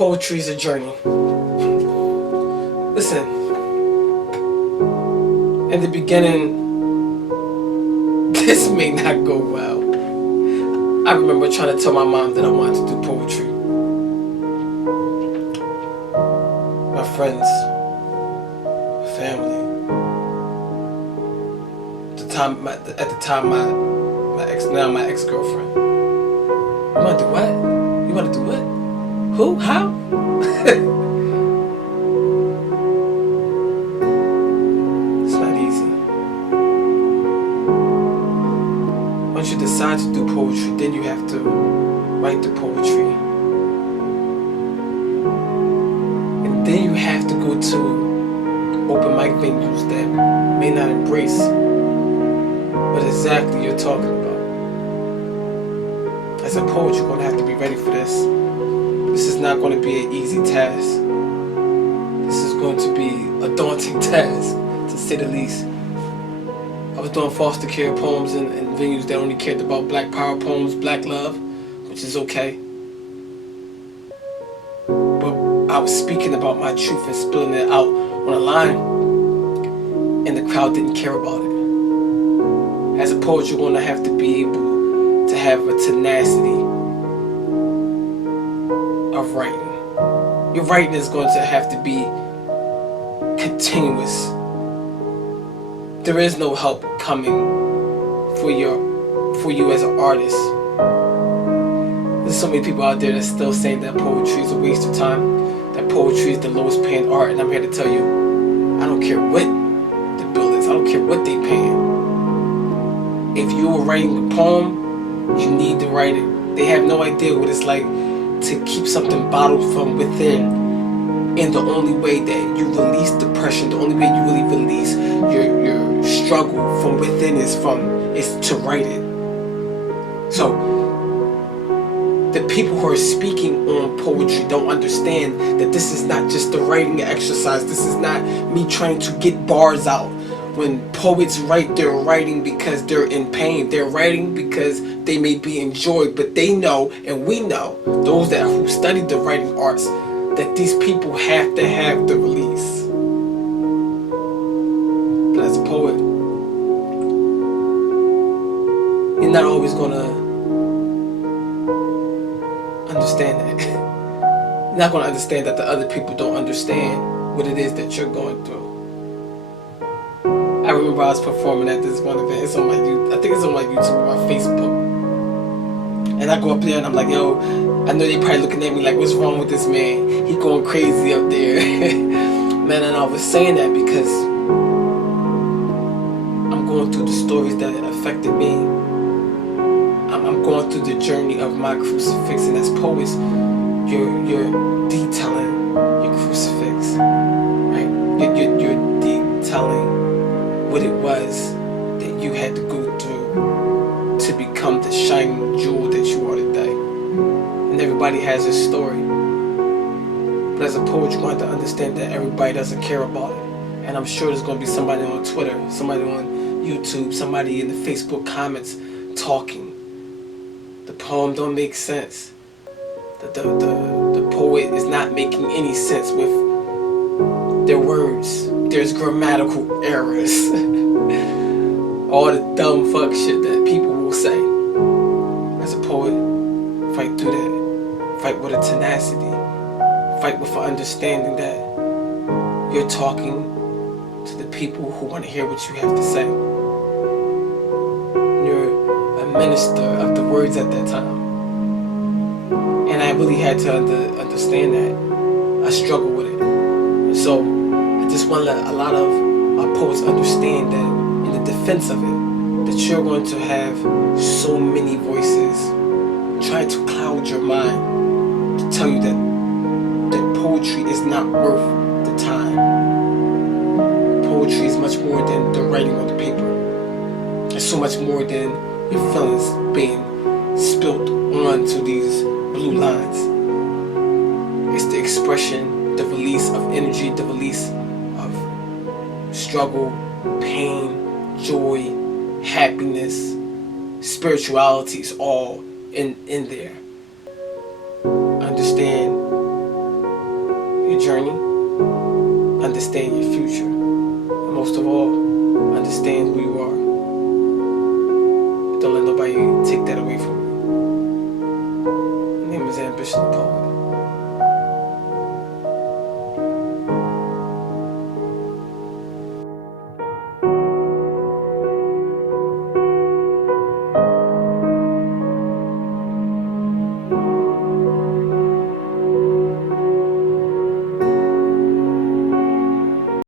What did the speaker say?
Poetry is a journey. Listen, in the beginning, this may not go well. I remember trying to tell my mom that I wanted to do poetry. My friends, family. At the time, my ex-girlfriend. You want to do what? You want to do what? Who? How? It's not easy. Once you decide to do poetry, then you have to write the poetry. And then you have to go to open mic venues that may not embrace what exactly you're talking about. As a poet, you're going to have to be ready for this. This is not going to be an easy task. This is going to be a daunting task, to say the least. I was doing foster care poems in venues that only cared about Black Power poems, Black love, which is okay. But I was speaking about my truth and spilling it out on a line, and the crowd didn't care about it. As a poet, you're going to have to be able to have a tenacity of writing. Your writing is going to have to be continuous. There is no help coming for you as an artist. There's so many people out there that's still saying that poetry is a waste of time, that poetry is the lowest paying art, and I'm here to tell you, I don't care what the bill is, I don't care what they paying. If you were writing a poem, you need to write it. They have no idea what it's like to keep something bottled from within. And the only way that you release depression, the only way you really release your struggle from within is to write it. So the people who are speaking on poetry don't understand that this is not just the writing exercise. This is not me trying to get bars out. When poets write, they're writing because they're in pain. They're writing because they may be enjoyed, but they know, and we know, those who study the writing arts, that these people have to have the release. But as a poet, you're not always gonna understand that. You're not gonna understand that the other people don't understand what it is that you're going through. I remember I was performing at this one event. It's on my YouTube. I think it's on my YouTube or my Facebook. And I go up there and I'm like, yo, I know they probably looking at me like, what's wrong with this man? He going crazy up there. Man, and I was saying that because I'm going through the stories that affected me. I'm going through the journey of my crucifix. And as poets, you're detailing your crucifix, right? You're detailing what it was that you had to go through to become the shining jewel that you are today. And everybody has a story. But as a poet, you're going to understand that everybody doesn't care about it. And I'm sure there's going to be somebody on Twitter, somebody on YouTube, somebody in the Facebook comments talking. The poem don't make sense. The poet is not making any sense with their words. There's grammatical errors. All the dumb fuck shit that people will say. As a poet, fight through that. Fight with a tenacity. Fight with an understanding that you're talking to the people who want to hear what you have to say. You're a minister of the words at that time. And I really had to understand that. I struggled with it. And so I just want to let a lot of our poets understand that in the defense of it, that you're going to have so many voices trying to cloud your mind to tell you that poetry is not worth the time. Poetry is much more than the writing on the paper. It's so much more than your feelings being spilt onto these blue lines. It's the expression, the release of energy, the release of struggle, pain, joy, happiness, spirituality is all in there. Understand stay in your